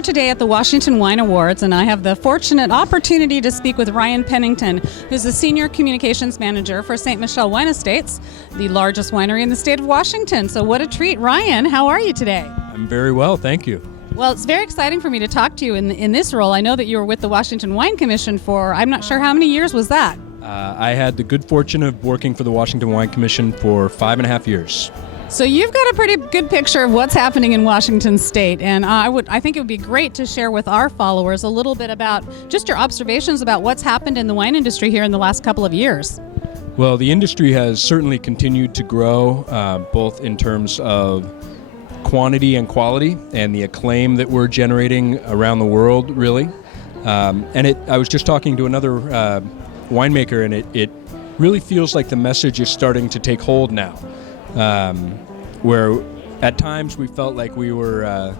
here today at the Washington Wine Awards, and I have the fortunate opportunity to speak with Ryan Pennington, who's the Senior Communications Manager for Ste. Michelle Wine Estates, the largest winery in the state of Washington. So what a treat. Ryan, how are you today? I'm very well, thank you. Well, it's very exciting for me to talk to you in this role. I know that you were with the Washington Wine Commission for, I'm not sure how many years was that? I had the good fortune of working for the Washington Wine Commission for 5.5 years. So you've got a pretty good picture of what's happening in Washington State, and I think it would be great to share with our followers a little bit about just your observations about what's happened in the wine industry here in the last couple of years. Well, the industry has certainly continued to grow, both in terms of quantity and quality, and the acclaim that we're generating around the world, really. I was just talking to another winemaker, and it really feels like the message is starting to take hold now. Where at times we felt like we were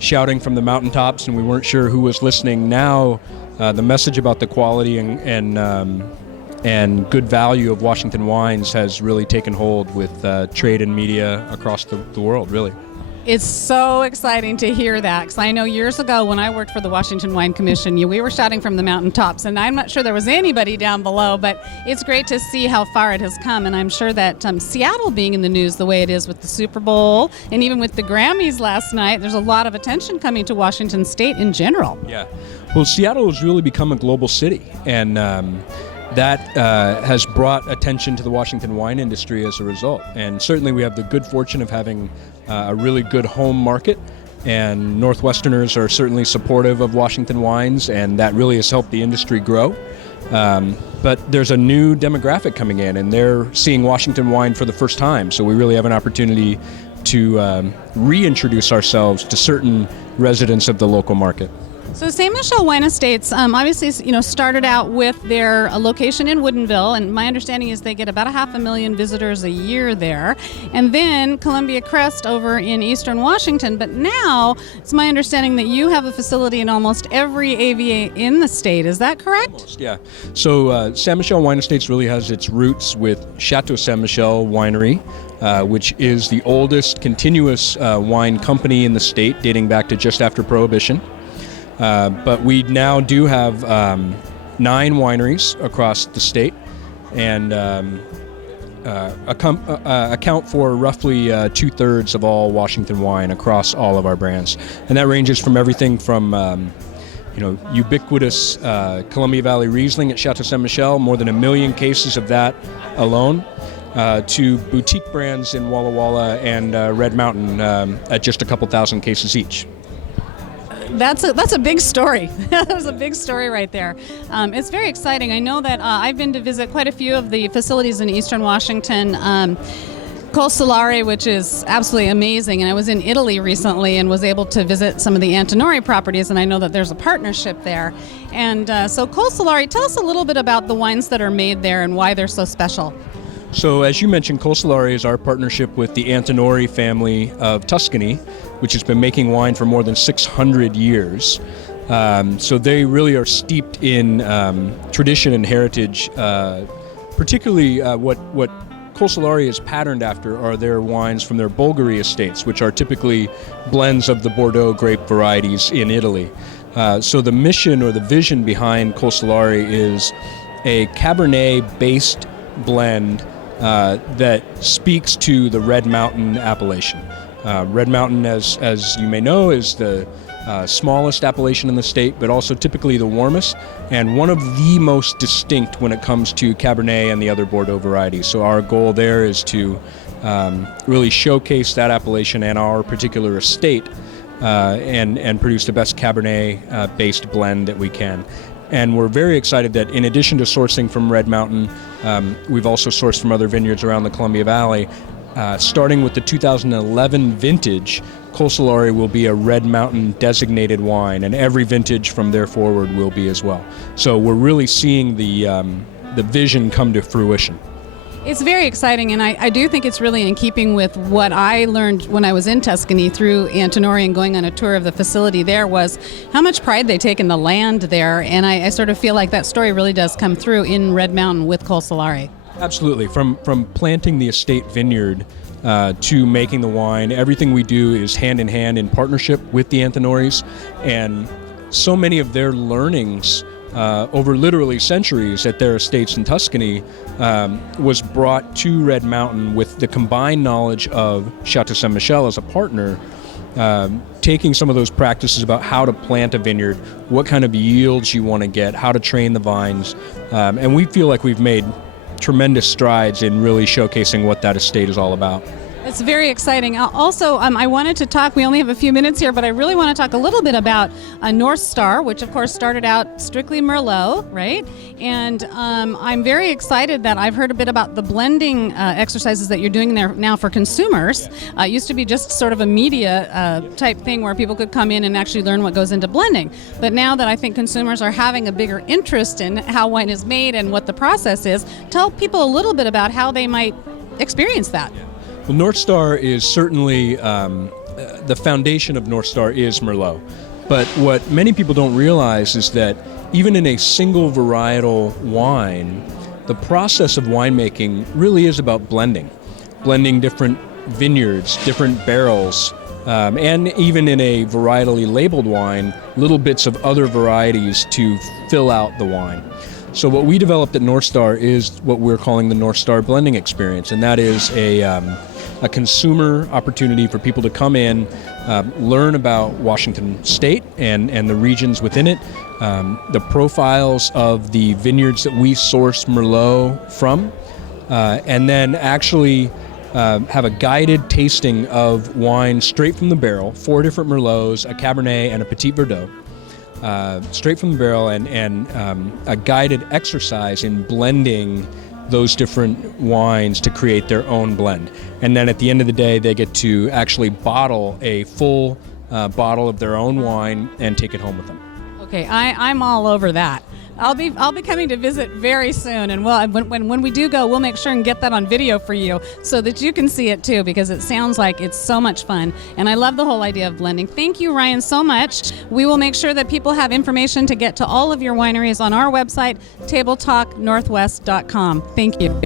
shouting from the mountaintops and we weren't sure who was listening. Now the message about the quality and good value of Washington wines has really taken hold with trade and media across the world, really. It's so exciting to hear that, because I know years ago when I worked for the Washington Wine Commission, we were shouting from the mountaintops, and I'm not sure there was anybody down below, but it's great to see how far it has come, and I'm sure that Seattle being in the news the way it is with the Super Bowl, and even with the Grammys last night, there's a lot of attention coming to Washington State in general. Yeah. Well, Seattle has really become a global city, and that has brought attention to the Washington wine industry as a result. And certainly we have the good fortune of having a really good home market, and Northwesterners are certainly supportive of Washington wines, and that really has helped the industry grow. But there's a new demographic coming in, and they're seeing Washington wine for the first time. So we really have an opportunity to reintroduce ourselves to certain residents of the local market. So Ste. Michelle Wine Estates obviously started out with their location in Woodinville, and my understanding is they get about 500,000 visitors a year there, and then Columbia Crest over in eastern Washington. But now it's my understanding that you have a facility in almost every AVA in the state. Is that correct? Almost, yeah. So Ste. Michelle Wine Estates really has its roots with Chateau Ste. Michelle Winery, which is the oldest continuous wine company in the state, dating back to just after Prohibition. But we now do have 9 wineries across the state, and account for roughly 2/3 of all Washington wine across all of our brands. And that ranges from everything from ubiquitous Columbia Valley Riesling at Chateau Ste. Michelle, more than 1 million cases of that alone, to boutique brands in Walla Walla and Red Mountain at just a couple thousand cases each. That's a big story. That was a big story right there. It's very exciting. I know that I've been to visit quite a few of the facilities in eastern Washington. Col Solare, which is absolutely amazing, and I was in Italy recently and was able to visit some of the Antinori properties, and I know that there's a partnership there. And so Col Solare, tell us a little bit about the wines that are made there and why they're so special. So as you mentioned, Col Solare is our partnership with the Antinori family of Tuscany, which has been making wine for more than 600 years. So they really are steeped in tradition and heritage. Particularly what Col Solare is patterned after are their wines from their Bulgari estates, which are typically blends of the Bordeaux grape varieties in Italy. So the mission or the vision behind Col Solare is a Cabernet-based blend that speaks to the Red Mountain appellation. Red Mountain, as you may know, is the smallest appellation in the state, but also typically the warmest, and one of the most distinct when it comes to Cabernet and the other Bordeaux varieties. So our goal there is to really showcase that appellation and our particular estate, and produce the best Cabernet-based blend that we can. And we're very excited that in addition to sourcing from Red Mountain, we've also sourced from other vineyards around the Columbia Valley. Starting with the 2011 vintage, Col Solare will be a Red Mountain designated wine, and every vintage from there forward will be as well. So we're really seeing the vision come to fruition. It's very exciting, and I do think it's really in keeping with what I learned when I was in Tuscany through Antinori and going on a tour of the facility there, was how much pride they take in the land there, and I sort of feel like that story really does come through in Red Mountain with Col Solare. Absolutely. From planting the estate vineyard to making the wine. Everything we do is hand in hand in partnership with the Antinoris, and so many of their learnings over literally centuries at their estates in Tuscany was brought to Red Mountain with the combined knowledge of Chateau Saint Michel as a partner, taking some of those practices about how to plant a vineyard, what kind of yields you want to get, how to train the vines, and we feel like we've made tremendous strides in really showcasing what that estate is all about. It's very exciting. Also, I wanted to talk, we only have a few minutes here, but I really want to talk a little bit about Northstar, which of course started out strictly Merlot, right? And I'm very excited that I've heard a bit about the blending exercises that you're doing there now for consumers. It used to be just sort of a media type thing where people could come in and actually learn what goes into blending. But now that I think consumers are having a bigger interest in how wine is made and what the process is, tell people a little bit about how they might experience that. Well, Northstar is certainly, the foundation of Northstar is Merlot. But what many people don't realize is that even in a single varietal wine, the process of winemaking really is about blending. Blending different vineyards, different barrels, and even in a varietally labeled wine, little bits of other varieties to fill out the wine. So what we developed at Northstar is what we're calling the Northstar blending experience, and that is a consumer opportunity for people to come in, learn about Washington State and the regions within it, the profiles of the vineyards that we source Merlot from, and then actually have a guided tasting of wine straight from the barrel, 4 different Merlots, a Cabernet, and a Petit Verdot. Straight from the barrel, and a guided exercise in blending those different wines to create their own blend. And then at the end of the day, they get to actually bottle a full bottle of their own wine and take it home with them. Okay, I'm all over that. I'll be coming to visit very soon, and when we do go, we'll make sure and get that on video for you so that you can see it too, because it sounds like it's so much fun, and I love the whole idea of blending. Thank you, Ryan, so much. We will make sure that people have information to get to all of your wineries on our website, TableTalkNorthwest.com. Thank you.